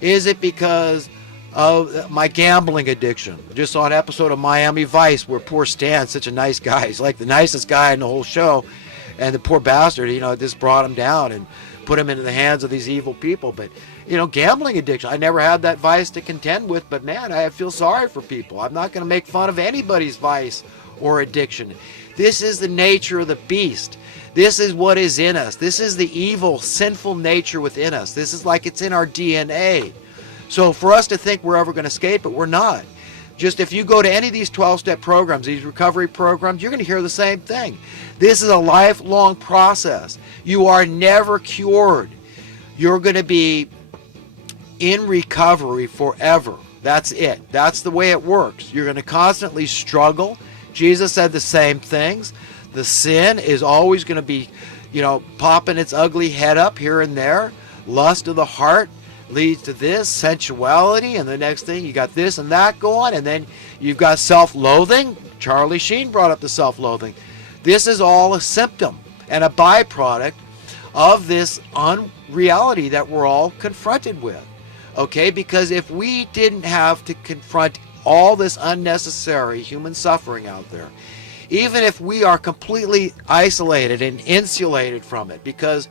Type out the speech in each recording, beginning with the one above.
Is it because of my gambling addiction? Just saw an episode of Miami Vice where poor Stan's such a nice guy. He's like the nicest guy in the whole show. And the poor bastard, just brought him down and put him into the hands of these evil people. But, gambling addiction, I never had that vice to contend with. But, man, I feel sorry for people. I'm not going to make fun of anybody's vice or addiction. This is the nature of the beast. This is what is in us. This is the evil, sinful nature within us. This is like it's in our DNA. So for us to think we're ever going to escape it, we're not. Just if you go to any of these 12-step programs, these recovery programs, you're going to hear the same thing. This is a lifelong process. You are never cured. You're going to be in recovery forever. That's it. That's the way it works. You're going to constantly struggle. Jesus said the same things. The sin is always going to be, popping its ugly head up here and there. Lust of the heart leads to this, sensuality, and the next thing you got this and that going, and then you've got self-loathing. Charlie Sheen brought up the self-loathing. This is all a symptom and a byproduct of this unreality that we're all confronted with. Okay, because if we didn't have to confront all this unnecessary human suffering out there, even if we are completely isolated and insulated from it because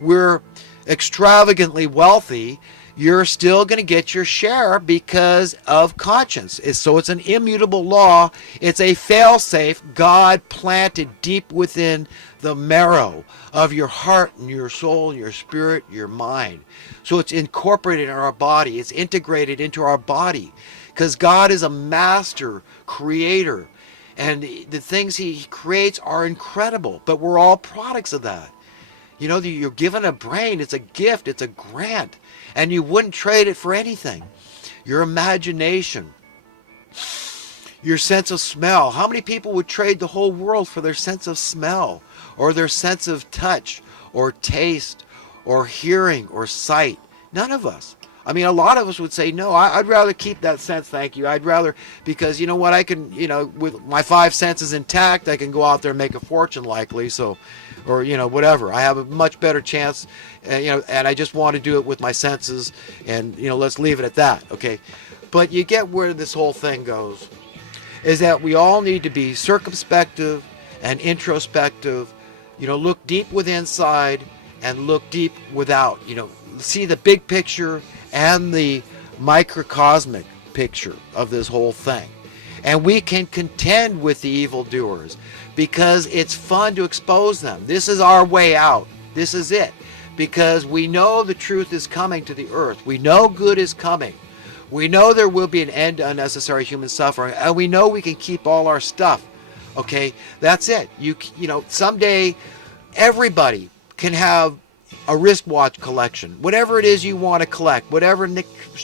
we're extravagantly wealthy, you're still going to get your share because of conscience. So it's an immutable law. It's a fail-safe God planted deep within the marrow of your heart and your soul, your spirit, your mind. So it's incorporated in our body. It's integrated into our body because God is a master creator. And the things he creates are incredible, but we're all products of that. You're given a brain. It's a gift. It's a grant. And you wouldn't trade it for anything. Your imagination, your sense of smell. How many people would trade the whole world for their sense of smell or their sense of touch or taste or hearing or sight? None of us. I mean, a lot of us would say, no, I'd rather keep that sense, thank you. I'd rather, because you know what, I can, with my 5 senses intact, I can go out there and make a fortune likely, so, or, whatever. I have a much better chance, and I just want to do it with my senses, and, let's leave it at that, okay? But you get where this whole thing goes, is that we all need to be circumspective and introspective, look deep within inside and look deep without, see the big picture and the microcosmic picture of this whole thing. And we can contend with the evildoers because it's fun to expose them. This is our way out. This is it. Because we know the truth is coming to the earth. We know good is coming. We know there will be an end to unnecessary human suffering. And we know we can keep all our stuff. Okay? That's it. Someday everybody can have a wristwatch collection, whatever it is you want to collect, whatever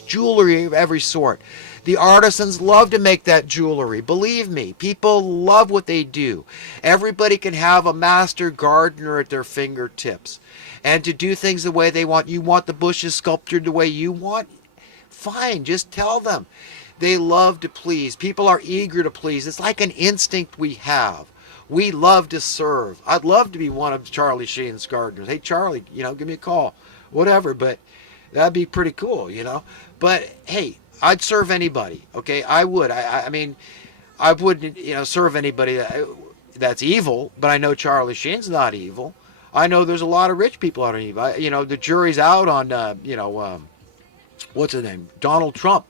jewelry of every sort. The artisans love to make that jewelry. Believe me, people love what they do. Everybody can have a master gardener at their fingertips and to do things the way they want. You want the bushes sculptured the way you want? Fine, just tell them. They love to please. People are eager to please. It's like an instinct we have. We love to serve. I'd love to be one of Charlie Sheen's gardeners. Hey, Charlie, give me a call. Whatever, but that'd be pretty cool, But, hey, I'd serve anybody, okay? I would. I mean, I wouldn't, serve anybody that's evil, but I know Charlie Sheen's not evil. I know there's a lot of rich people out on evil. The jury's out on, what's his name? Donald Trump.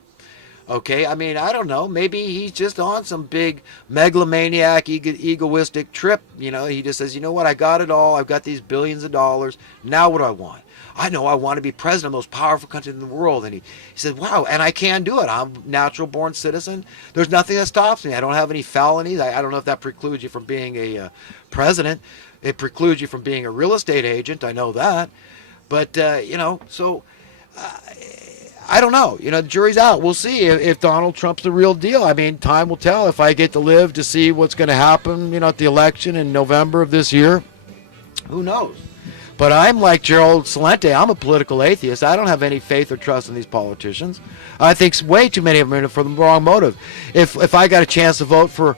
Okay, I mean, I don't know. Maybe he's just on some big megalomaniac, egoistic trip. He just says, you know what, I got it all. I've got these billions of dollars. Now what do I want? I know I want to be president of the most powerful country in the world. And he said, wow, and I can do it. I'm a natural born citizen. There's nothing that stops me. I don't have any felonies. I don't know if that precludes you from being a president. It precludes you from being a real estate agent. I know that. But, so... I don't know. The jury's out. We'll see if Donald Trump's the real deal. I mean, time will tell if I get to live to see what's going to happen, at the election in November of this year. Who knows? But I'm like Gerald Celente. I'm a political atheist. I don't have any faith or trust in these politicians. I think way too many of them are for the wrong motive. If I got a chance to vote for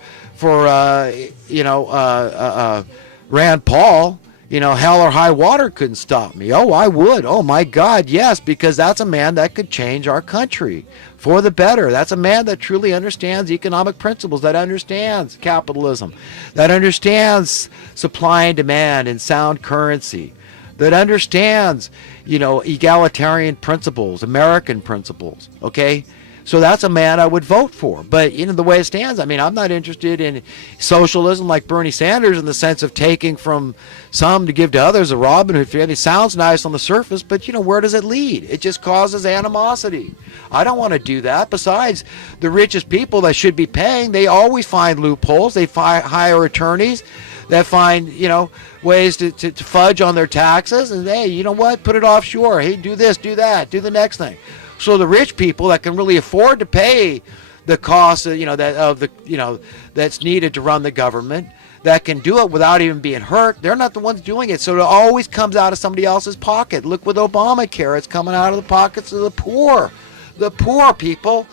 Rand Paul, hell or high water couldn't stop me. Oh, I would. Oh, my God, yes, because that's a man that could change our country for the better. That's a man that truly understands economic principles, that understands capitalism, that understands supply and demand and sound currency, that understands, egalitarian principles, American principles, okay? So that's a man I would vote for. But, the way it stands, I'm not interested in socialism like Bernie Sanders in the sense of taking from some to give to others, a Robin Hood. It sounds nice on the surface, but, where does it lead? It just causes animosity. I don't want to do that. Besides, the richest people that should be paying, they always find loopholes. They hire attorneys that find, ways to fudge on their taxes. And, hey, you know what? Put it offshore. Hey, do this, do that, do the next thing. So the rich people that can really afford to pay the cost, that's needed to run the government, that can do it without even being hurt, they're not the ones doing it. So it always comes out of somebody else's pocket. Look with Obamacare, it's coming out of the pockets of the poor. The poor people,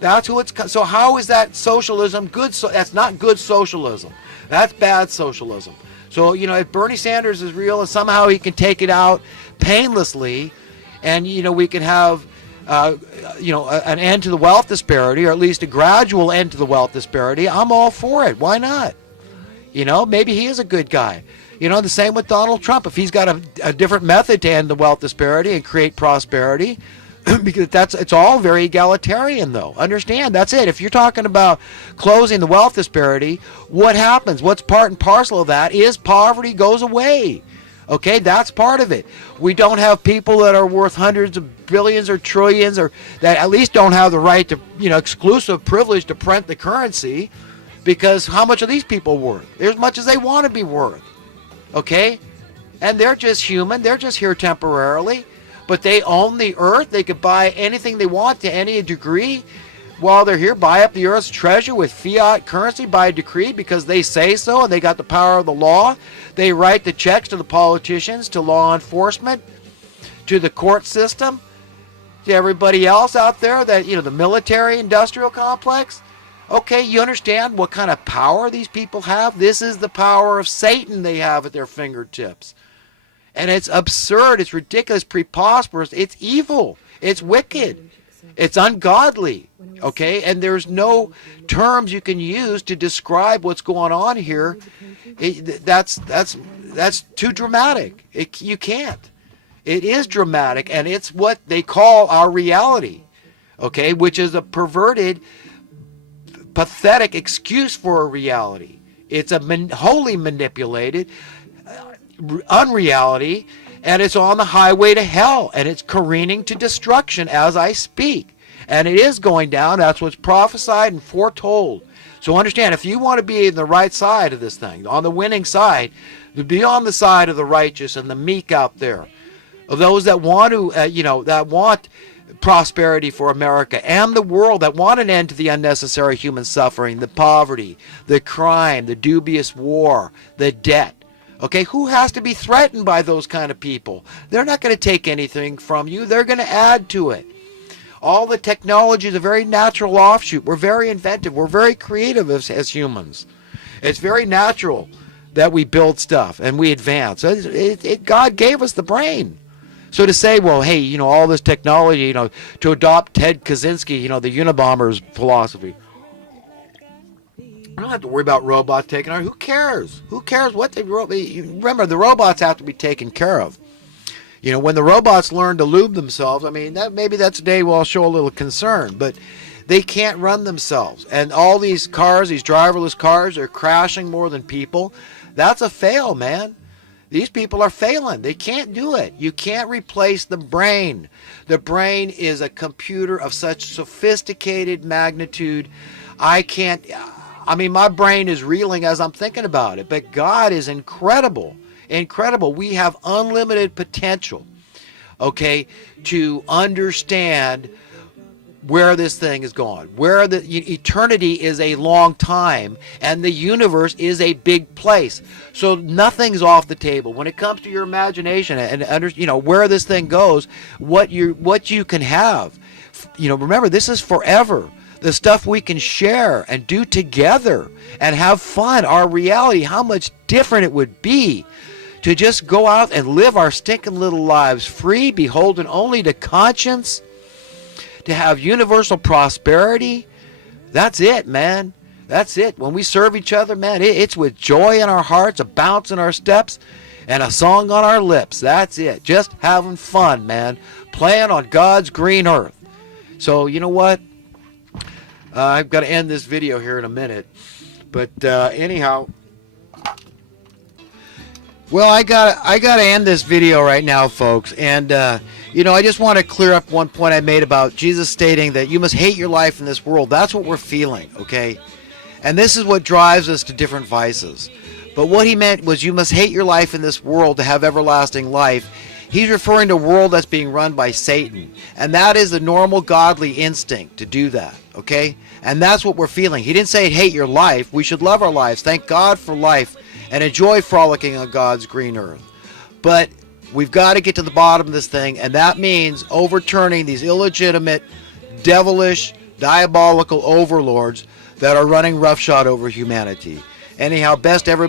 that's who it's. So how is that socialism good? That's not good socialism. That's bad socialism. So if Bernie Sanders is real and somehow he can take it out painlessly, and we can have an end to the wealth disparity, or at least a gradual end to the wealth disparity, I'm all for it. Why not? Maybe he is a good guy. The same with Donald Trump. If he's got a different method to end the wealth disparity and create prosperity, because it's all very egalitarian, though. Understand, that's it. If you're talking about closing the wealth disparity, what happens? What's part and parcel of that is poverty goes away. Okay, that's part of it. We don't have people that are worth hundreds of billions or trillions, or that at least don't have the right to, exclusive privilege to print the currency, because how much are these people worth? They're as much as they want to be worth. Okay? And they're just human. They're just here temporarily. But they own the earth. They could buy anything they want to any degree while they're here. Buy up the earth's treasure with fiat currency by decree because they say so, and they got the power of the law. They write the checks to the politicians, to law enforcement, to the court system, to everybody else out there, that the military industrial complex. Okay, you understand what kind of power these people have? This is the power of Satan they have at their fingertips. And it's absurd, it's ridiculous, preposterous, it's evil, it's wicked, it's ungodly, okay? And there's no terms you can use to describe what's going on here. That's too dramatic. You can't. It is dramatic, and it's what they call our reality, okay? Which is a perverted, pathetic excuse for a reality. It's a wholly manipulated unreality, and it's on the highway to hell, and it's careening to destruction as I speak. And it is going down. That's what's prophesied and foretold. So understand, if you want to be in the right side of this thing, on the winning side, to be on the side of the righteous and the meek out there, of those that want to, that want prosperity for America and the world, that want an end to the unnecessary human suffering, the poverty, the crime, the dubious war, the debt. Okay, who has to be threatened by those kind of people? They're not going to take anything from you. They're going to add to it. All the technology is a very natural offshoot. We're very inventive. We're very creative as humans. It's very natural that we build stuff and we advance. God gave us the brain. So to say, well, hey, all this technology, to adopt Ted Kaczynski, the Unabomber's philosophy. I don't have to worry about robots taking over. Who cares? Who cares what they... Remember, the robots have to be taken care of. When the robots learn to lube themselves, maybe that's a day where I'll show a little concern, but they can't run themselves. And all these cars, these driverless cars, are crashing more than people. That's a fail, man. These people are failing. They can't do it. You can't replace the brain. The brain is a computer of such sophisticated magnitude. My brain is reeling as I'm thinking about it, but God is incredible. Incredible. We have unlimited potential, okay, to understand where this thing is going, where the eternity is a long time, and the universe is a big place. So nothing's off the table when it comes to your imagination and where this thing goes, what you can have. Remember, this is forever. The stuff we can share and do together and have fun, our reality, how much different it would be to just go out and live our stinking little lives free, beholden only to conscience, to have universal prosperity. That's it, man. That's it. When we serve each other, man, it's with joy in our hearts, a bounce in our steps, and a song on our lips. That's it. Just having fun, man. Playing on God's green earth. So, you know what? I've got to end this video here in a minute. But anyhow, well, I got to end this video right now, folks. And I just want to clear up one point I made about Jesus stating that you must hate your life in this world. That's what we're feeling, okay? And this is what drives us to different vices. But what he meant was you must hate your life in this world to have everlasting life. He's referring to a world that's being run by Satan. And that is the normal godly instinct to do that, okay? And that's what we're feeling. He didn't say hate your life. We should love our lives. Thank God for life and enjoy frolicking on God's green earth. But we've got to get to the bottom of this thing, and that means overturning these illegitimate, devilish, diabolical overlords that are running roughshod over humanity. Anyhow, best everybody.